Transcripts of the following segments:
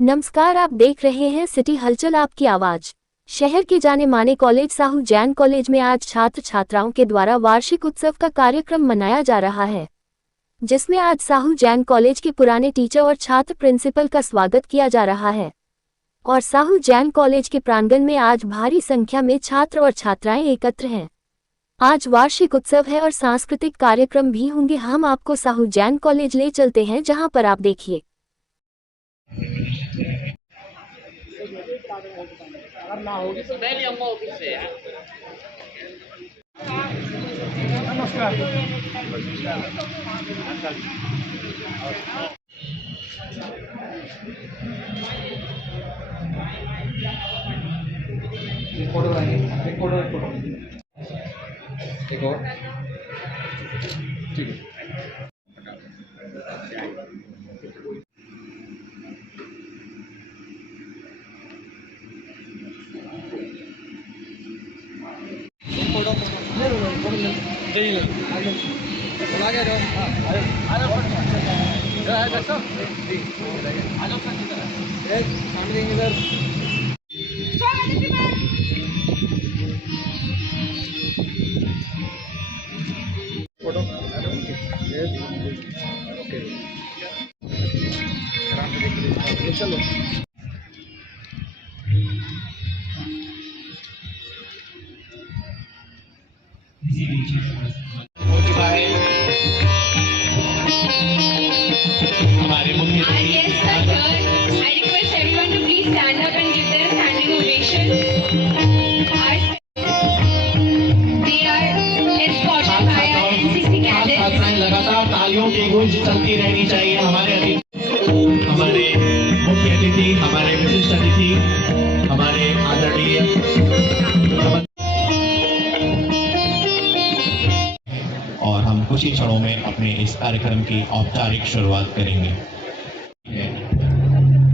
नमस्कार, आप देख रहे हैं सिटी हलचल आपकी आवाज। शहर के जाने माने कॉलेज साहू जैन कॉलेज में आज छात्र छात्राओं के द्वारा वार्षिक उत्सव का कार्यक्रम मनाया जा रहा है, जिसमें आज साहू जैन कॉलेज के पुराने टीचर और छात्र प्रिंसिपल का स्वागत किया जा रहा है और साहू जैन कॉलेज के प्रांगण में आज भारी संख्या में छात्र और छात्राएं एकत्र हैं। आज वार्षिक उत्सव है और सांस्कृतिक कार्यक्रम भी होंगे। हम आपको साहू जैन कॉलेज ले चलते हैं, जहां पर आप देखिए। नमस्कार। एक और ठीक है। चलो हमारे मुख्य लगातार तालियों की गूंज चलती रहनी चाहिए। हमारे मुख्य अतिथि, हमारे विशिष्ट अतिथि, हमारे आदरणीय और हम कुछ ही क्षणों में अपने इस कार्यक्रम की औपचारिक शुरुआत करेंगे।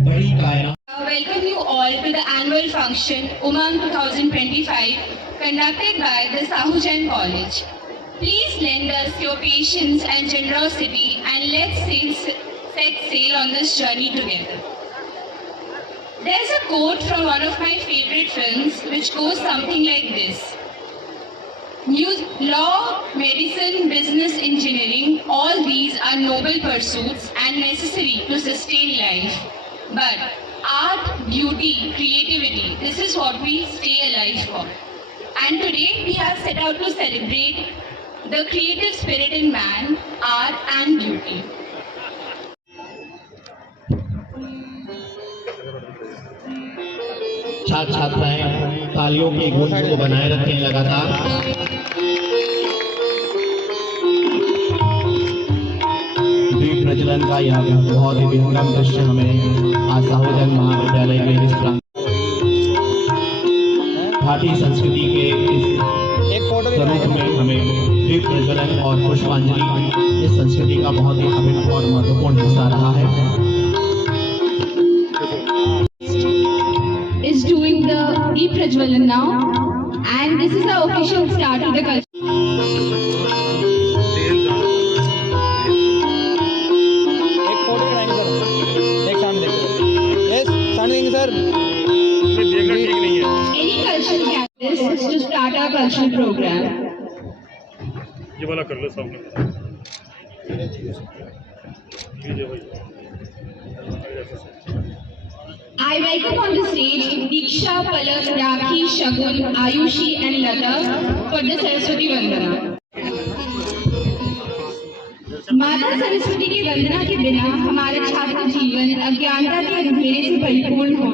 बड़ी Kiara Welcome you all to the annual function Umang 2025 conducted by the Sahu Jain College. Please lend us your patience and generosity and let's set sail on this journey together. There's a quote from one of my favorite films which goes something like this. Law, medicine, business, engineering, all these are noble pursuits and necessary to sustain life. But art, beauty, creativity, this is what we stay alive for. And today we have set out to celebrate the creative spirit in man, art and beauty. छात्र छात्राएं तालियों की गूंज को बनाए रखें लगातार। दीप प्रज्वलन का यह बहुत ही विहंगम दृश्य हमें आज साहू जैन महाविद्यालय के इस भारतीय संस्कृति के इस स्वरूप में हमें दीप प्रज्वलन और पुष्पांजलि इस संस्कृति का बहुत ही अभिन्न और महत्वपूर्ण हिस्सा रहा है। Is doing the Deep Prajwalan now, and this is the official start of the culture. Any cultural catalyst is to start our cultural program. ये वाला कर लो सामने। I welcome on the stage Diksha, Palak, Rakhi, Shagun, Ayushi and Lata for the Saraswati Vandana. माता सरस्वती की वंदना के बिना हमारा छात्र जीवन अज्ञानता के अंधेरे से परिपूर्ण हो।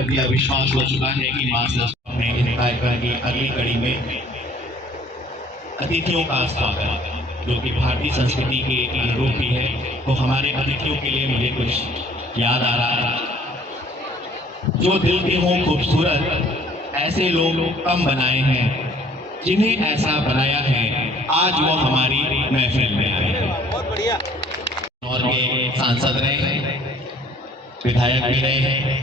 अब यह विश्वास हो चुका है कि मास्टर्स अपने इस कार्यक्रम की अगली कड़ी में अतिथियों का स्वागत, जो कि भारतीय संस्कृति के अनुरूप ही है, तो हमारे अतिथियों के लिए मुझे कुछ याद आ रहा है। जो दिल के हों खूबसूरत, ऐसे लोग कम बनाए हैं, जिन्हें ऐसा बनाया है आज वो हमारी महफिल में आए हैं। और के सांसद रहे हैं, विधायक भी रहे हैं,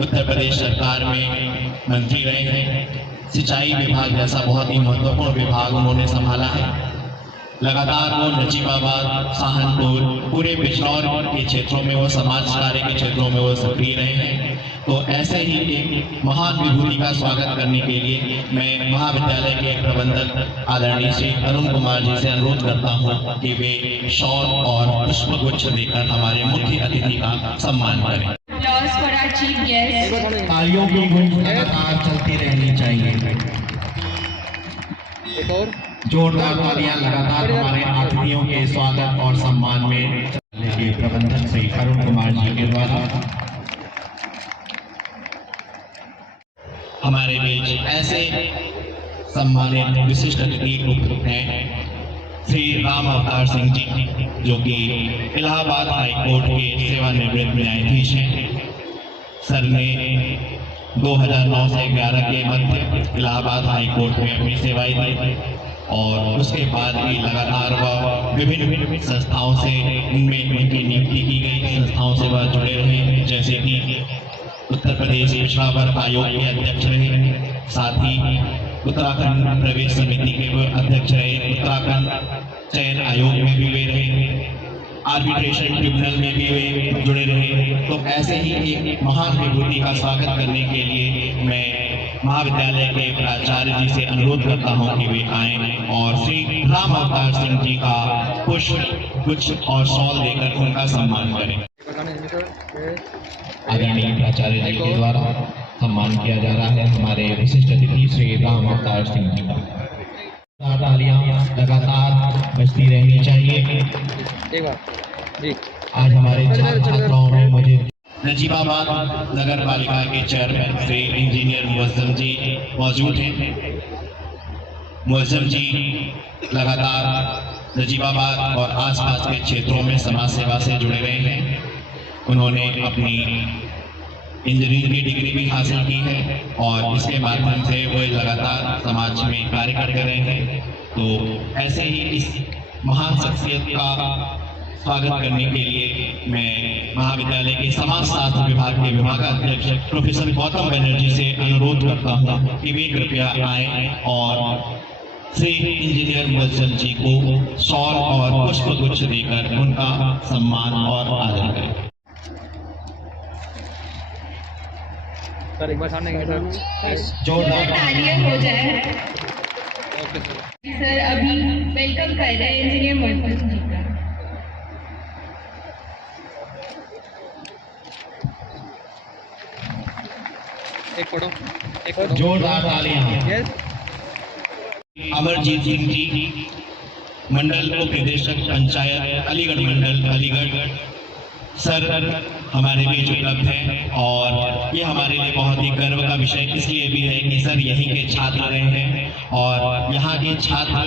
उत्तर प्रदेश सरकार में मंत्री रहे हैं, सिंचाई विभाग जैसा बहुत ही महत्वपूर्ण विभाग उन्होंने संभाला है। लगातार वो नजीबाबाद, सहारनपुर, पूरे बिजनौर के क्षेत्रों में वो समाज कार्य के क्षेत्रों में वो सक्रिय रहे हैं। तो ऐसे ही एक महान विभूति का स्वागत करने के लिए मैं महाविद्यालय के प्रबंधक आदरणीय श्री अरुण कुमार जी से अनुरोध करता हूं कि वे शॉल और पुष्पगुच्छ देकर हमारे मुख्य अतिथि का सम्मान करें। Applause for our chief guest. तालियों की गूंज लगातार चलती रहनी चाहिए। एक और जोरदार तालियां लगातार हमारे अतिथियों के स्वागत और सम्मान में के प्रबंधक श्री अरुण कुमार जी के द्वारा। हमारे बीच ऐसे सम्मानित विशिष्ट अतिथि उपस्थित हैं श्री राम अवतार सिंह जी, जो कि इलाहाबाद हाई कोर्ट के सेवानिवृत्त न्यायाधीश हैं। सर ने 2009 से 11 के मध्य इलाहाबाद हाई कोर्ट में अपनी सेवाएं दी और उसके बाद भी लगातार वह विभिन्न संस्थाओं से उनमें उनकी नियुक्ति की गई संस्थाओं से वह जुड़े रहे, जैसे कि उत्तर प्रदेश पिछड़ा वर्ग आयोग के अध्यक्ष रहे, साथ ही उत्तराखंड प्रवेश समिति के वो अध्यक्ष रहे, उत्तराखंड चयन आयोग में भी वे रहे, आर्बिट्रेशन ट्रिब्यूनल में भी वे जुड़े रहे। तो ऐसे ही एक महान विभूति का स्वागत करने के लिए मैं महाविद्यालय के प्राचार्य जी से अनुरोध करता हूं कि वे आएं और श्री राम अवतार सिंह जी का पुष्प कुछ और शॉल देकर उनका सम्मान करें। आदरणीय प्राचार्य जी के द्वारा सम्मान किया जा रहा है हमारे विशिष्ट अतिथि श्री राम अवतार सिंह जी का। तालियां लगातार बजती रहनी चाहिए। एक बार जी। आज हमारे छात्र छात्राओं में मुझे नजीबाबाद नगर पालिका के चेयरमैन श्री इंजीनियर मुअज्जम जी मौजूद हैं। मुअज्जम जी लगातार नजीबाबाद और आसपास के क्षेत्रों में समाज सेवा से जुड़े रहे हैं। उन्होंने अपनी इंजीनियरिंग की डिग्री भी हासिल की है और इसके माध्यम से वो लगातार समाज में कार्य करते रहे हैं। तो ऐसे ही इस महान शख्सियत का स्वागत करने के लिए मैं महाविद्यालय के समाज शास्त्र विभाग के विभागाध्यक्ष प्रोफेसर गौतम बनर्जी से अनुरोध करता हूँ कि वे कृपया आए और श्री इंजीनियर मुअज्जम जी को शॉल और पुष्पगुच्छ देकर उनका सम्मान और आदर करें। सर एक बार सामने जोरदार तालियां हो जाए। Okay sir. सर अभी वेलकम कर रहे हैं इंजीनियर मुअज्जम जी का। एक फोटो, एक फोटो। जोरदार तालियां। यस। अमरजीत सिंह जी, मंडल उप निदेशक पंचायत अलीगढ़ मंडल अलीगढ़। सर हमारे बीच उपलब्ध हैं और ये हमारे लिए बहुत ही गर्व का विषय इसलिए भी है कि सर यहीं के छात्र रहे हैं और यहाँ के छात्र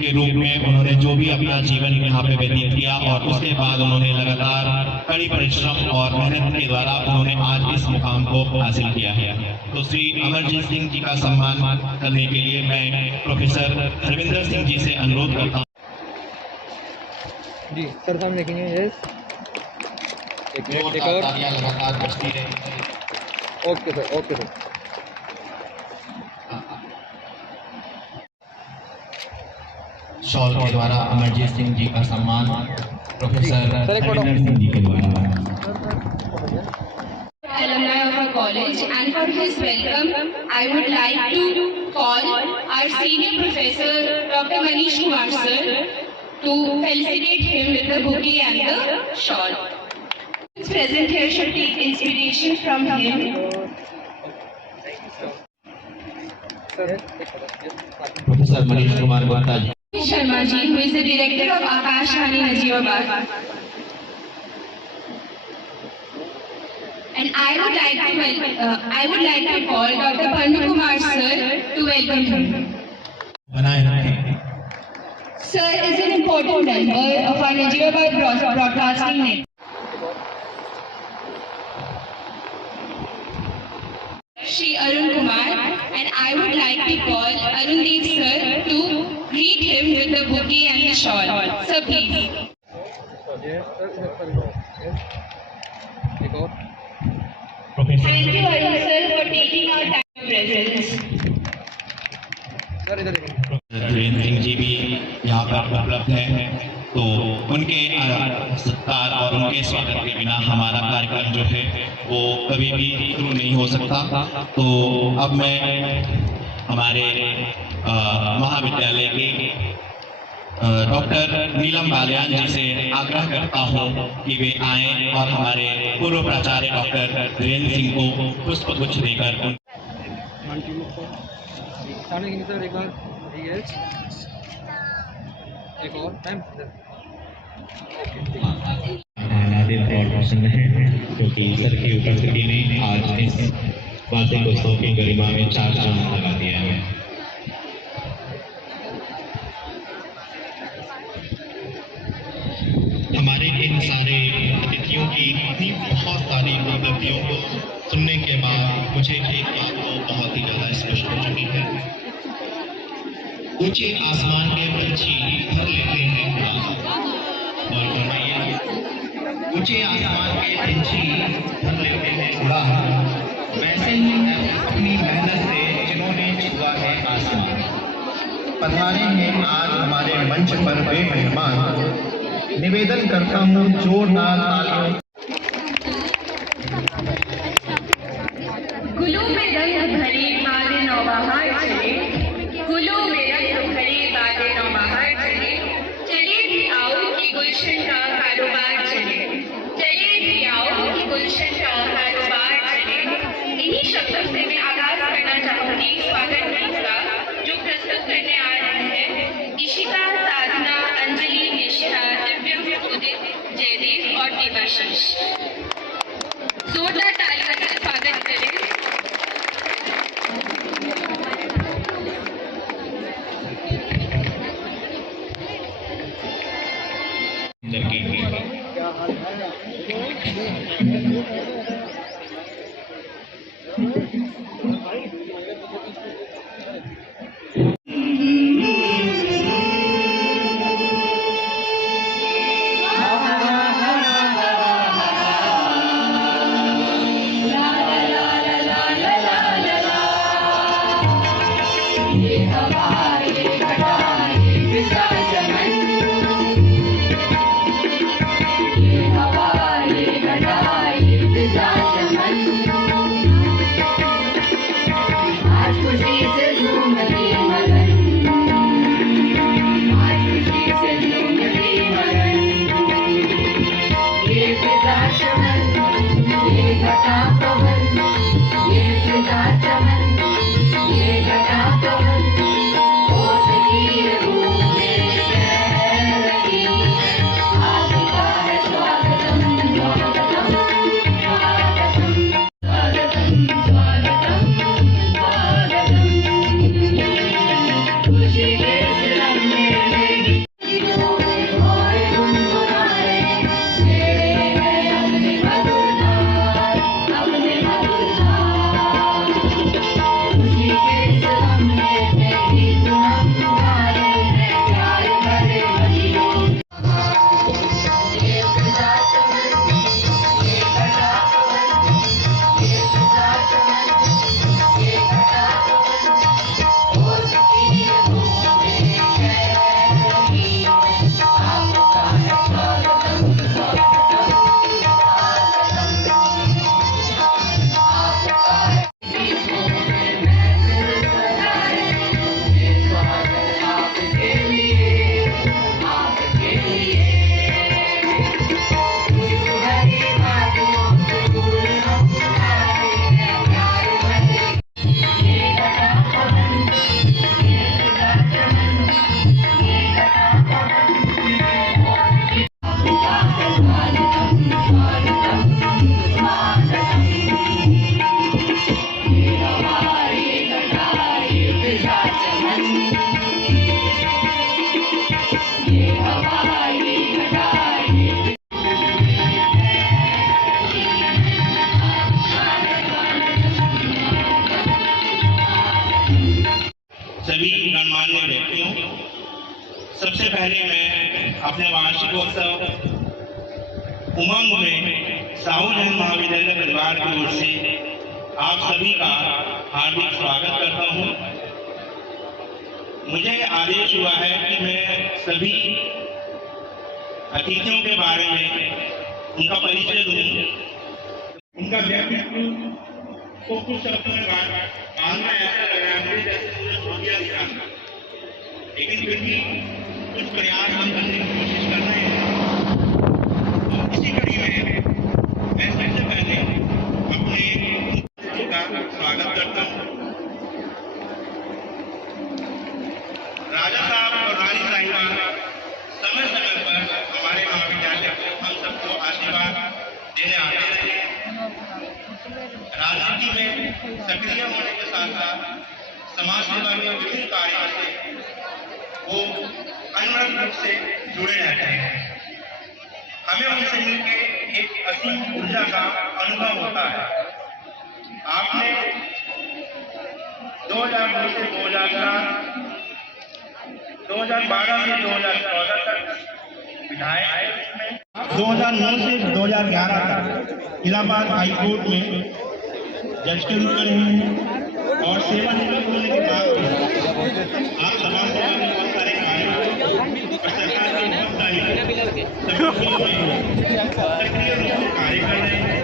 के रूप में उन्होंने जो भी अपना जीवन यहाँ पे व्यतीत किया और उसके बाद उन्होंने लगातार कड़ी परिश्रम और मेहनत के द्वारा उन्होंने आज इस मुकाम को हासिल किया है। तो श्री अमरजीत सिंह जी का सम्मान करने के लिए मैं प्रोफेसर हरविंदर सिंह जी से अनुरोध करता हूँ। जी सर सामने देखेंगे। यस। एक मिनट, एक और। लगातार बजती रहेगी। Okay sir, okay sir. Shawl के द्वारा अमरजीत सिंह जी का सम्मान प्रोफेसर हरविंदर सिंह जी के द्वारा। Alumni of our college, and for his welcome, I would like to call our senior professor, Dr. Manish Kumar sir, to felicitate him with the bouquet and the shawl. Those present here should take inspiration from him. Professor Manish Kumar Gupta ji. Sharma ji, who is the director of Akashvani Najibabad. and I would like to call Dr. Panu Kumar sir to welcome him. बनाए रखें। Sir is an important member of our Najibabad Broadcasting Network. Shri Arun Kumar, and I would like to call Arun Dev sir to greet him with the bouquet and the shawl. Sir, please. Thank you, Arun sir, for taking our time of presence. Virendra Singh ji भी यहाँ पर उपलब्ध हैं, तो उनके सत्कार और उनके स्वागत के बिना हमारा कार्यक्रम जो है वो कभी भी शुरू नहीं हो सकता। तो अब मैं हमारे महाविद्यालय के डॉक्टर नीलम बालियान जी से आग्रह करता हूँ कि वे आएं और हमारे पूर्व प्राचार्य डॉक्टर वीरेंद्र सिंह को पुष्पगुच्छ देकर नादिर और प्रसन्न है क्योंकि सर की उपस्थिति ने आज इस वार्षिक उत्सव की गरिमा में 4 चांद लगा दिया है। हमारे इन सारे अतिथियों की इतनी बहुत सारी उपलब्धियों को सुनने के बाद मुझे एक बात तो बहुत ही ज़्यादा स्पष्ट हो चुकी है। ऊंचे आसमान के पंछी भर लेते हैं उड़ान, और फरमाइए ऊंचे आसमान के पंछी भर लेते हैं उड़ान, वैसे ही अपनी मेहनत से जिन्होंने छुआ है आसमान, पधारे हैं आज हमारे मंच पर वे मेहमान। निवेदन करता हूँ जोरदार तालियों। गुलों में रंग भरे बादे नौबहार चले, गुलों में रंग भरे बादे नौबहार चले, चले भी आओ कि गुलशन का कारोबार चले, चले भी आओ कि गुलशन का कारोबार चले। इन्हीं शब्दों से मैं आगाज करना चाहूंगी स्वागत गीत का, जो प्रस्तुत करने आ रहे हैं ईशिका, साधना, अंजलि, निष्ठा, दिव्या, उदित, जयदेव और देवाशीष। जोरदार तालियों से स्वागत करें। Desire. वार्षिकोत्सव उमंग में साहू जैन महाविद्यालय परिवार की ओर से आप सभी का हार्दिक स्वागत करता हूं। मुझे आदेश हुआ है कि मैं सभी अतिथियों के बारे में उनका परिचय दूं, उनका व्यक्तित्व को कुछ शब्दों में बांधना ऐसा लग रहा है मुझे जैसे मुझे हो गया था, लेकिन फिर भी कुछ प्रयास हम करने की कोशिश कर रहे हैं। और इसी कड़ी में मैं सबसे पहले अपने अतिथि का स्वागत करता हूँ। राजा साहब और रानी साहिबा समय समय पर हमारे महाविद्यालय को हम सबको आशीर्वाद देने आते रहे। राजनीति में सक्रिय होने के साथ साथ समाज सेवा के विभिन्न कार्यों से वो अनवरत रूप से जुड़े रहते हैं। हमें उनसे मिलकर एक असीम ऊर्जा का अनुभव होता है। आपने 2002 से 2004, 2012 से 2014 तक विधायक में, 2009 से 2011 तक इलाहाबाद हाई कोर्ट में जज के रूप में रहे हैं और सेवानिवृत्त होने के बाद आप समाज सेवा में बहुत सारे कार्य और सरकार के बहुत सारी सक्रिय रूप से कार्य कर रहे हैं।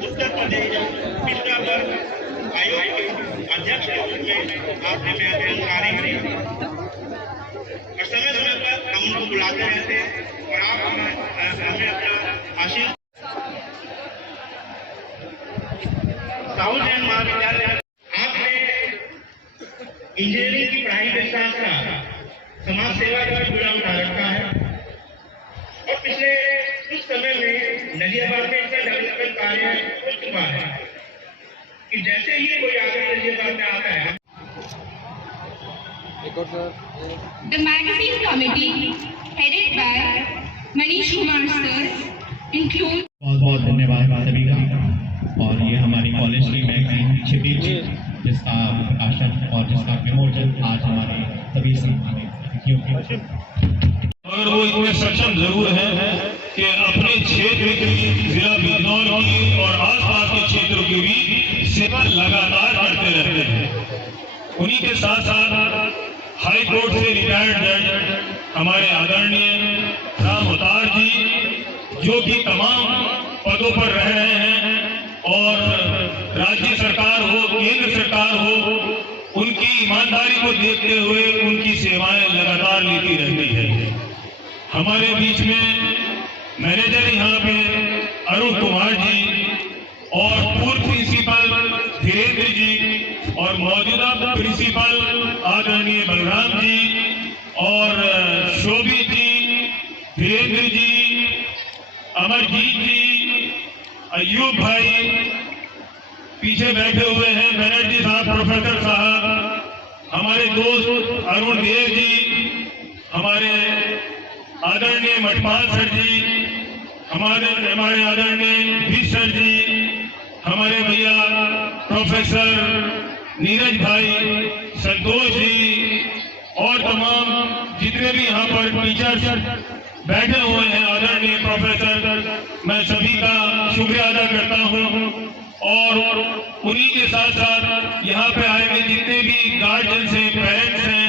उत्तर प्रदेश पिछड़ा वर्ग आयोग के अध्यक्ष के रूप में आपने महत्वपूर्ण कार्य किए और समय समय पर हम उनको बुलाते रहते हैं और आप हमें अपना आशीर्वाद। साहू जैन महाविद्यालय आपने इंजीनियरिंग की पढ़ाई के साथ साथ समाज सेवा का भी जुड़ा उठा रखा है और पिछले कुछ समय में नलियाबाद में इतना डेवलपमेंट कार्य हो चुका है कि जैसे ही कोई आगे नलियाबाद में आता है। The magazine committee headed by Manish Kumar sir includes बहुत बहुत धन्यवाद सभी का। और ये हमारी कॉलेज की मैगजीन क्षितिज जिसका प्रकाशन और जिसका विमोचन आज हमारे सभी साथियों के, और वो इतने सक्षम जरूर हैं कि अपने क्षेत्र की, जिला बिजनौर की और आसपास के क्षेत्रों की भी सेवा लगातार करते रहते हैं। उन्हीं के साथ साथ हाई कोर्ट से रिटायर्ड जज हमारे आदरणीय राम अवतार जी, जो कि तमाम पदों पर रह रहे हैं और राज्य सरकार हो, केंद्र सरकार हो, उनकी ईमानदारी को देखते हुए उनकी सेवाएं लगातार लेती रहती है। हमारे बीच में मैनेजर यहाँ पे अरुण कुमार जी और पूर्व प्रिंसिपल धीरेन्द्र जी और मौजूदा प्रिंसिपल आदरणीय बलराम जी और शोभित जी, धीरेन्द्र जी, अमरजीत जी, अयूब भाई पीछे बैठे हुए हैं, बनर्जी साहब, प्रोफेसर साहब, हमारे दोस्त अरुण देव जी, हमारे आदरणीय मठपाल सर जी, हमारे आदरणीय भी सर जी, हमारे भैया प्रोफेसर नीरज भाई, संतोष जी और तमाम जितने भी यहाँ पर टीचर्स बैठे हुए हैं, आदरणीय प्रोफेसर, मैं सभी का शुक्रिया अदा करता हूँ। और उन्हीं के साथ साथ यहाँ पे आए हुए जितने भी गार्जियंस हैं, पेरेंट्स हैं,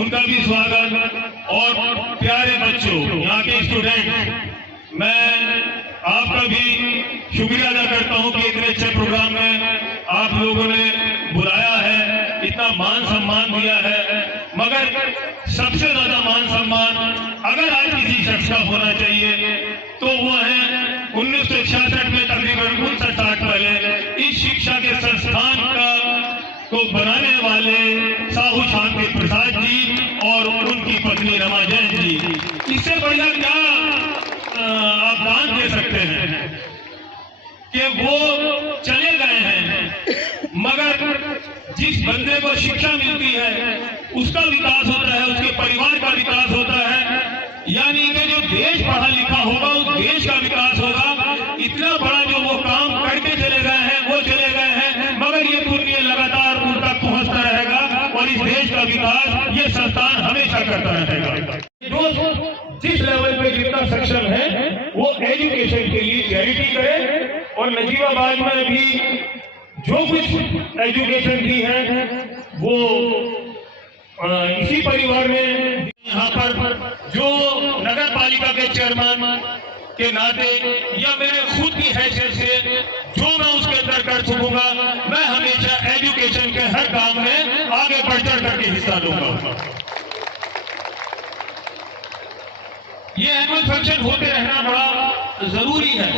उनका भी स्वागत। और प्यारे बच्चों, यहाँ के स्टूडेंट, मैं आपका भी शुक्रिया अदा करता हूँ कि इतने अच्छे प्रोग्राम में आप लोगों ने बुलाया है, इतना मान सम्मान दिया है। मगर सबसे ज्यादा मान सम्मान अगर आज किसी शख्स का होना चाहिए तो वो है 1966 में तकरीबन 59 पहले इस शिक्षा के संस्थान को बनाने वाले साहू शांति प्रसाद जी और उनकी पत्नी रमा जैन जी। इससे बढ़िया क्या आप दान दे सकते हैं कि वो चले गए हैं, मगर जिस बंदे को शिक्षा मिलती है उसका विकास होता है, उसके परिवार का विकास होता है, यानी कि जो देश पढ़ा लिखा होगा उस देश का विकास होगा। इतने ये संस्थान हमेशा करता रहेगा। जो जिस लेवल पे जितना सक्षम है वो एजुकेशन के लिए चैरिटी करे, और नजीबाबाद में भी जो कुछ एजुकेशन दी है वो इसी परिवार में। यहाँ पर जो नगर पालिका के चेयरमैन के नाते या मेरे खुद की हैसियत से जो मैं उसके अंदर कर सकूंगा, मैं हमेशा एजुकेशन के हर काम में आगे बढ़ चढ़ करके हिस्सा लूंगा। ये एनुअल फंक्शन होते रहना बड़ा जरूरी है।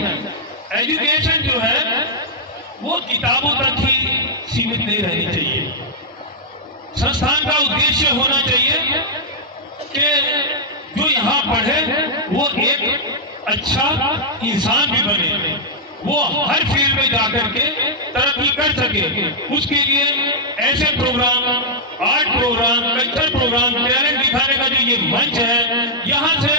एजुकेशन जो है वो किताबों तक ही सीमित नहीं रहनी चाहिए। संस्थान का उद्देश्य होना चाहिए कि जो यहाँ पढ़े वो एक अच्छा इंसान भी बने, वो हर फील्ड में जाकर के तरक्की कर सके। उसके लिए ऐसे program, art program, culture program, talent दिखाने का जो ये मंच है, यहाँ से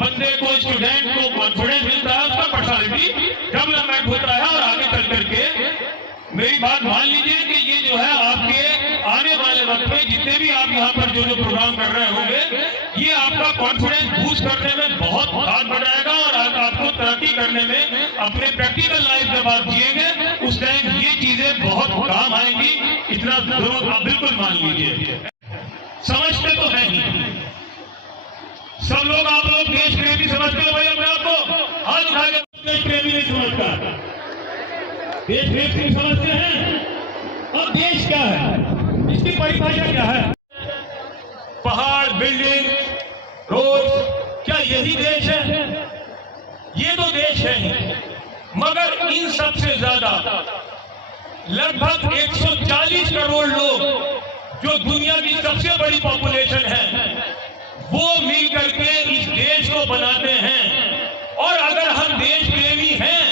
बंदे को, स्टूडेंट को कॉन्फिडेंस मिलता है, उसका पर्सनालिटी डेवलपमेंट होता है, और आगे चल करके मेरी बात मान लीजिए कि ये जो है आपके आने वाले वक्त में जितने भी आप यहाँ पर जो प्रोग्राम कर रहे होंगे, ये आपका कॉन्फिडेंस बूस्ट करने में बहुत हाथ बढ़ाएगा, और आपको तरक्की करने में, अपने प्रैक्टिकल लाइफ जब आप जिएंगे उस टाइम ये चीजें बहुत काम आएंगी। इतना जरूर आप बिल्कुल मान लीजिए। समझते तो है ही सब लोग, आप लोग देश प्रेमी समझते हो भाई अपने आपको? हाथ उठा के देश प्रेमी नहीं समझता, देश प्रेमी समझते हैं। और देश क्या है, इसकी परिभाषा क्या है? पहाड़, बिल्डिंग, रोड, क्या यही देश है? ये तो देश है ही, मगर इन सबसे ज्यादा लगभग 140 करोड़ लोग, जो दुनिया की सबसे बड़ी पॉपुलेशन है, वो मिल करके इस देश को बनाते हैं। और अगर हम देश प्रेमी हैं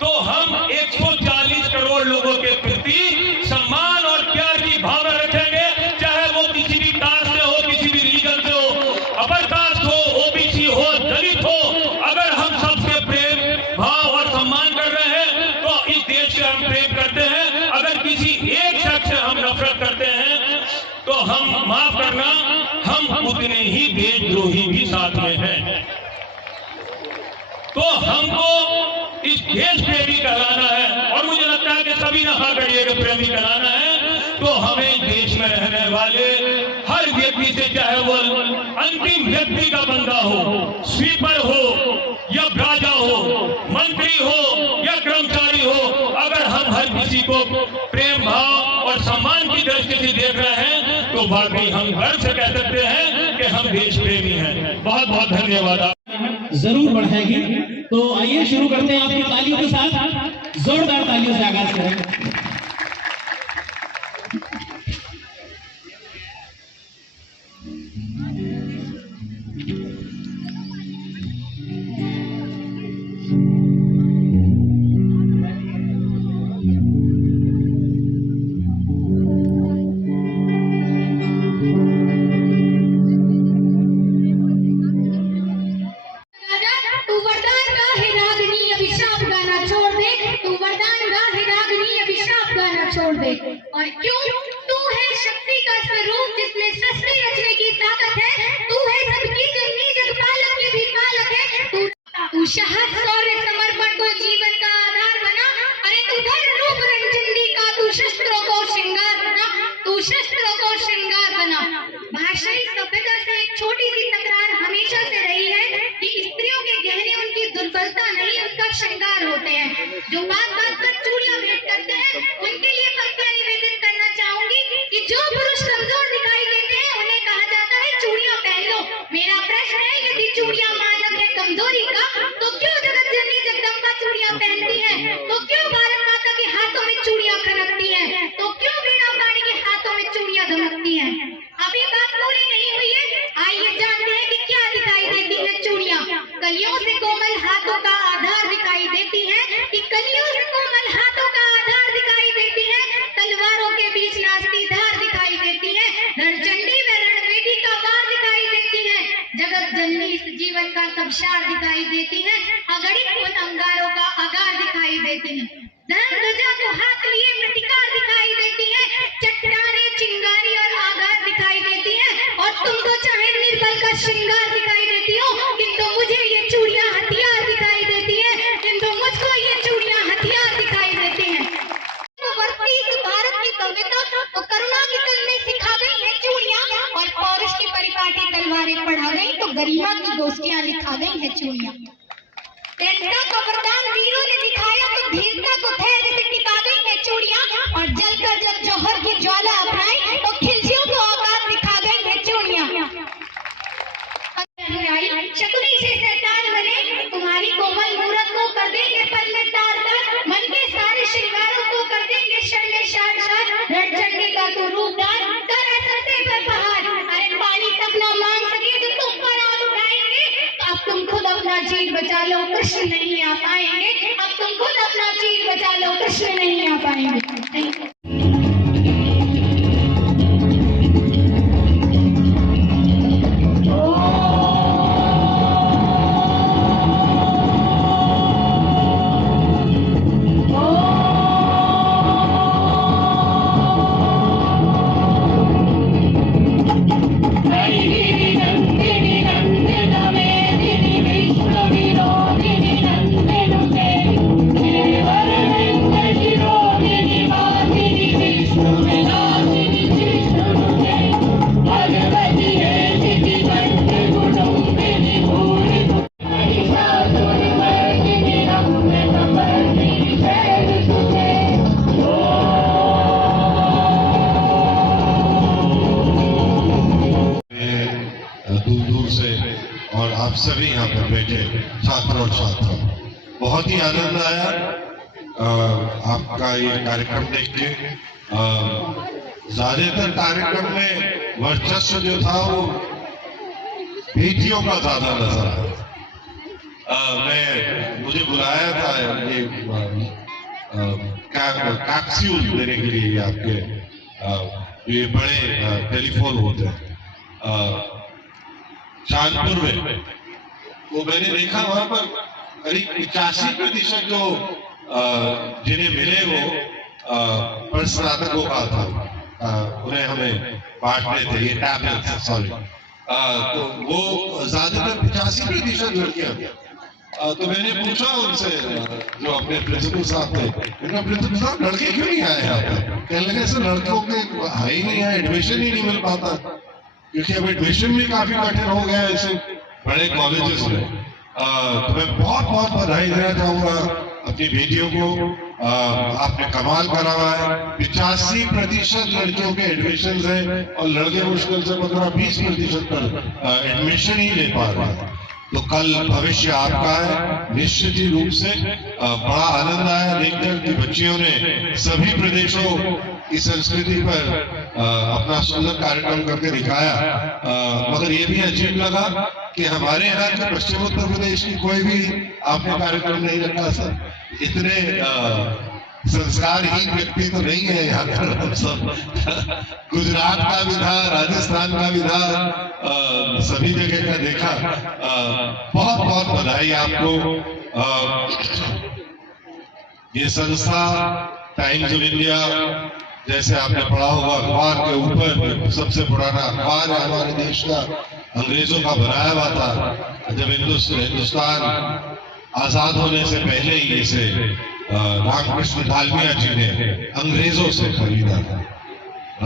तो हम 140 करोड़ लोगों के प्रति सम्मान और प्यार की भावना रखेंगे, चाहे वो किसी भी कास्ट से हो, किसी भी रीजन से हो, अपर कास्ट हो, ओबीसी हो, दलित हो। अगर हम सबसे प्रेम भाव और सम्मान कर रहे हैं तो इस देश से हम प्रेम करते हैं। अगर किसी एक शख्स से हम नफरत करते हैं तो हम, माफ करना, हम उतने ही देशद्रोही भी साथ में हैं। तो हमको इस देश प्रेमी कहलाना है, और मुझे लगता है कि सभी ने हाँ करिए कि प्रेमी कहलाना है। तो हमें देश में रहने वाले हर व्यक्ति से, चाहे वो अंतिम व्यक्ति का बंदा हो, स्वीपर हो या राजा हो, मंत्री हो या कर्मचारी हो, अगर हम हर किसी को प्रेम भाव और सम्मान की दृष्टि से देख रहे हैं तो वाकई हम गर्व से कह सकते हैं कि हम देश प्रेमी हैं। बहुत बहुत धन्यवाद। जरूर बढ़ाएगी। तो आइए शुरू करते हैं आपकी तालियों के साथ, जोरदार तालियों से आगाज करें। और क्यों? तू है शक्ति का स्वरूप जिसमें सृष्टि रचने की ताकत है। तू है सबकी जननी, जगपालक की भी पालक है। तू साहस, शौर्य, समर्पण को जीवन का आधार बना। अरे तू धर रूप रंगचंडी का, तू शस्त्रों को श्रृंगार बना, तू शस्त्रों को श्रृंगार बना। भाषाई सभ्यता से एक छोटी सी तकरार हमेशा से रही है कि स्त्रियों के गहने उनकी दुर्बलता नहीं, उनका श्रृंगार होते हैं। जो बात बात पर चूड़ियां भेंट करते हैं उनके लिए पंक्तियां निवेदित करना चाहूंगी कि जो पुरुष कमजोर दिखाई देते हैं उन्हें कहा जाता है चूड़ियां पहन लो। मेरा प्रश्न है, यदि चूड़ियां मानक है कमजोरी का, तो क्यों जगत जननी जगदम्बा चूड़ियां पहनती है? तो क्यों भारत माता के हाथों में चूड़ियां खनकती है? तो क्यों वीणा पाणी के हाथों में चूड़ियां धमकती है? अभी बात पूरी नहीं हुई है, आइए जानते हैं कि क्या दिखाई देती है चूड़ियां। कलियों से कोमल हाथों का आधार दिखाई देती है, कि कलियों से कोमल हाथों का आधार दिखाई देती है। तलवारों के बीच नाचती धार दिखाई देती है। रणचंडी व रणवेदी का वार दिखाई देती है। जगत जननी इस जीवन का सबशार दिखाई देती है। अगणित उन अंगारों का आगार दिखाई देती है। धर्म ध्वजा को हाथ लिए प्रतिकार दिखाई देती है। चट्टाने, चिंगारी और आगार दिखाई देती है। चीज बचा लो, कृष्ण नहीं आ पाएंगे। अब तुम खुद अपना चीज बचा लो, कृष्ण नहीं आ पाएंगे। Thank you. और आप सभी यहाँ पर बैठे छात्र और छात्रा, बहुत ही आनंद आया आपका ये कार्यक्रम देख के। ज्यादातर कार्यक्रम में वर्चस्व जो था वो बेटियों का ज्यादा नजर आया। मुझे बुलाया था ये कैप्सूल देने के लिए, आपके ये बड़े टेलीफोन होते हैं कानपुर में, तो मैंने देखा वहां पर करीब 85% जो जिन्हें मिले वो स्नातकों का था, उन्हें हमें बांटने थे ये टैबलेट, सॉरी, तो वो ज्यादातर 85% लड़कियां। तो मैंने पूछा उनसे, जो अपने प्रिंसिपल साहब थे, प्रिंसिपल साहब लड़के क्यों नहीं आए यहाँ पर? कहने लगे सर लड़कों के है ही नहीं है, एडमिशन ही नहीं मिल पाता, क्योंकि अब एडमिशन भी काफी कठिन हो गया है ऐसे बड़े कॉलेजेस में। तो मैं बहुत बहुत बधाई देना चाहूंगा अपनी बेटियों को, आपने कमाल करा हुआ है। 85% लड़कियों के एडमिशन है और लड़के मुश्किल से 15-20% पर एडमिशन ही ले पा रहे हैं। तो कल भविष्य आपका है निश्चित ही रूप से। बड़ा आनंद आया देखकर कि बच्चियों ने सभी प्रदेशों की संस्कृति पर अपना सुंदर कार्यक्रम करके दिखाया। मगर ये भी अजीब लगा कि हमारे यहाँ के पश्चिम उत्तर प्रदेश की कोई भी आपने कार्यक्रम नहीं रखा सर। इतने संस्कारहीन व्यक्ति तो नहीं है यहाँ पर हम सब। गुजरात का भी था, राजस्थान का भी था, सभी जगह का देखा। बहुत बहुत बधाई आपको। ये संस्था टाइम्स ऑफ इंडिया, जैसे आपने पढ़ा होगा अखबार के ऊपर सबसे पुराना अखबार है हमारे देश का, अंग्रेजों का बनाया हुआ था। जब हिंदुस्तान आजाद होने से पहले ही इसे रामकृष्ण डालमिया जी ने अंग्रेजों से खरीदा था।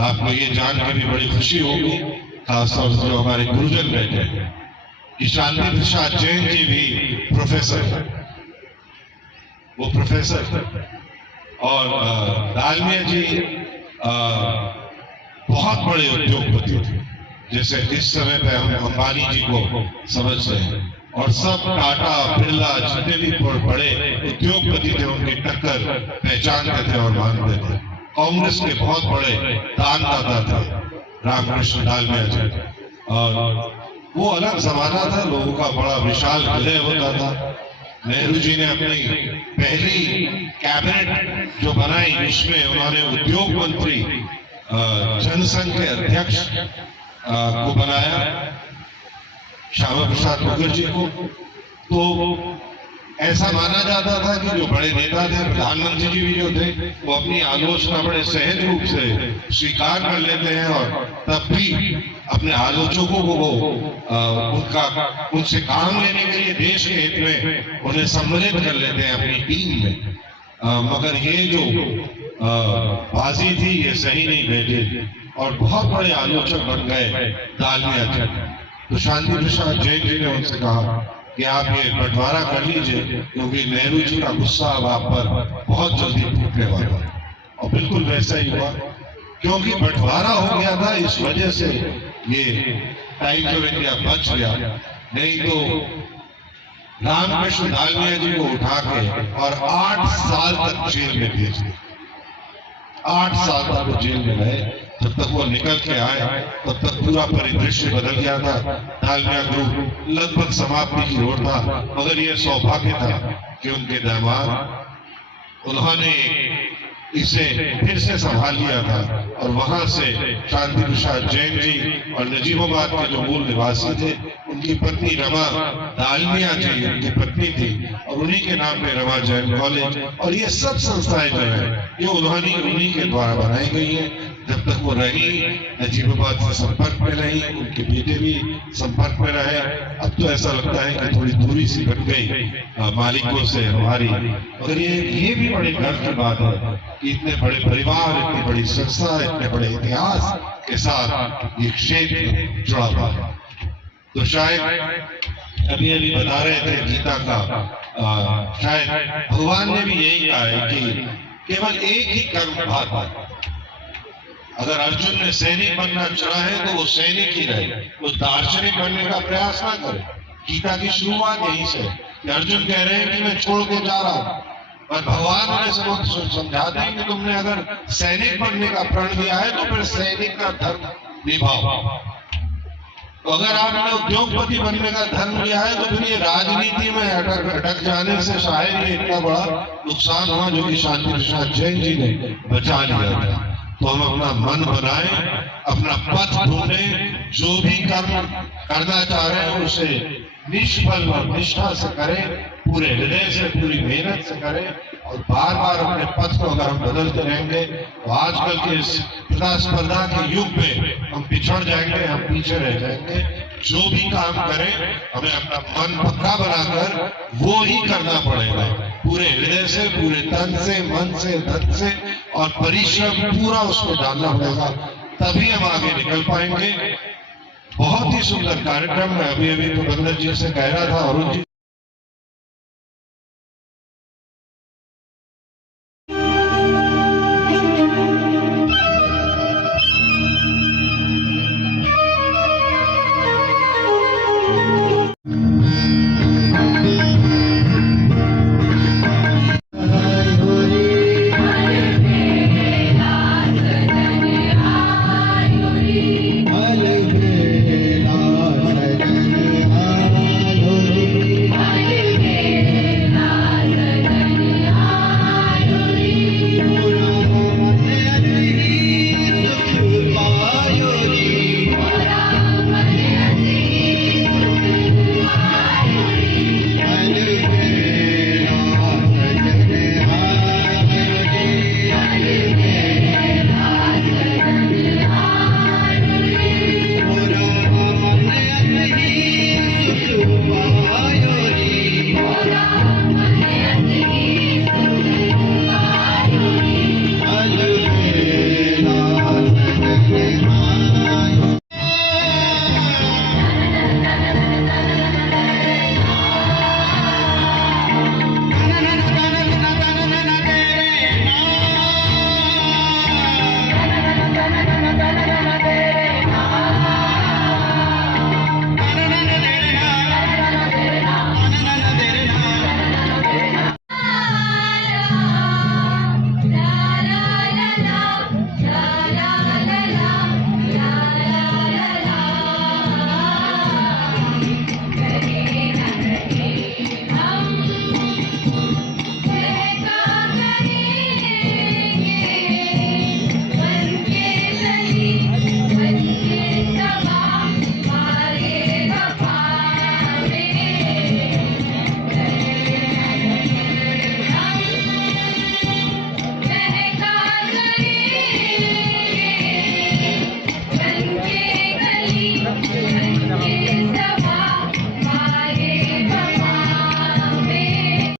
आपको ये जान के भी बड़ी खुशी होगी, खासतौर से जो हमारे गुरुजन बैठे हैं, कि शांति प्रसाद जैन जी भी प्रोफेसर है, वो प्रोफेसर है। और डालमिया जी बहुत बड़े उद्योगपति थे, जैसे इस समय पे हम अंबानी जी को समझते हैं, और सब टाटा बिरला जितने भी बड़े उद्योगपति थे उनकी टक्कर पहचानते थे और मानते थे। कांग्रेस के बहुत बड़े दानदाता थे रामकृष्ण डालमिया जी, और वो अलग जमाना था, लोगों का बड़ा विशाल हृदय होता था। नेहरू जी ने अपनी पहली कैबिनेट जो बनाई उसमें उन्होंने उद्योग मंत्री जनसंघ के अध्यक्ष को बनाया, श्यामा प्रसाद मुखर्जी को। तो ऐसा माना जाता था कि जो बड़े नेता थे, प्रधानमंत्री जी भी जो थे, वो अपनी आलोचना बड़े सहज रूप से स्वीकार कर लेते हैं और तब भी अपने आलोचकों को वो उनसे काम लेने के लिए देश के हित में उन्हें सम्मिलित कर लेते हैं अपनी टीम में। मगर ये जो बाजी थी ये सही नहीं बैठी और बहुत बड़े आलोचक बन गए डालमिया जी। तो शांति प्रसाद जैन जी ने उनसे कहा कि आप ये बंटवारा कर लीजिए, क्योंकि नेहरू जी का गुस्सा अब आप पर बहुत जल्दी फूटने वाला है। और बिल्कुल वैसा ही हुआ, क्योंकि बंटवारा हो गया था, इस वजह से ये टाइम्स ऑफ इंडिया बच गया। नहीं तो रामकृष्ण डालमिया जी को उठा के और 8 साल तक जेल में भेज दिया। 8 साल तक वो जेल में रहे जब तक वो निकल के आए तब तक पूरा परिदृश्य बदल गया था। डालमिया ग्रुप लगभग समाप्ति की ओर था, मगर यह सौभाग्य था कि उनके दामाद उन्होंने इसे फिर से संभाल लिया था और वहां से शांति प्रसाद जैन जी और नजीबाबाद के जो मूल निवासी थे, उनकी पत्नी रमा डालमिया जी उनकी पत्नी थी और उन्हीं के नाम पे रमा जैन कॉलेज और ये सब संस्थाएं जो है ये उन्हीं के द्वारा बनाई गई है। जब तक वो रही नजीबाबाद से संपर्क में रही, उनके बेटे भी संपर्क में रहे। अब तो ऐसा लगता है कि थोड़ी दूरी सी बन गई मालिकों से हमारी, मगर ये भी बड़े गर्व की बात है कि इतने बड़े परिवार, इतनी बड़ी संस्था, इतने बड़े इतिहास के साथ ये क्षेत्र जुड़ा हुआ है। तो शायद अभी बता रहे थे गीता का, शायद भगवान ने भी यही कहा है कि केवल एक ही कर्म भाग है। अगर अर्जुन ने सैनिक बनना चाहा है तो वो सैनिक ही रहे, वो दार्शनिक बनने का प्रयास ना करे। गीता की शुरुआत यहीं से कि अर्जुन कह रहे हैं कि मैं छोड़ के जा रहा हूं, और भगवान ने सबको समझाते हैं कि तुमने अगर सैनिक बनने का प्रण लिया है तो फिर सैनिक का धर्म निभाओ। तो अगर आपने उद्योगपति बनने का धर्म लिया है तो फिर ये राजनीति में अटक जाने से शायद ये इतना बड़ा नुकसान हुआ जो कि शांति प्रसाद जैन जी ने बचा लिया था। तो हम अपना मन बनाए, अपना पथ ढूंढें, जो भी कर्म करना चाह रहे हैं उसे निष्फल और निष्ठा से करें, पूरे हृदय से, पूरी मेहनत से करें और बार बार अपने पथ को अगर हम बदलते रहेंगे तो आजकल के इस प्रतिस्पर्धा के युग में हम पिछड़ जाएंगे, हम पीछे रह जाएंगे। जो भी काम करें हमें अपना मन पक्का बनाकर वो ही करना पड़ेगा, पूरे हृदय से, पूरे तन से, मन से, धन से और परिश्रम पूरा उसमें डालना पड़ेगा, तभी हम आगे निकल पाएंगे। बहुत ही सुंदर कार्यक्रम है। अभी तो बंदर जी से कह रहा था, अरुण जी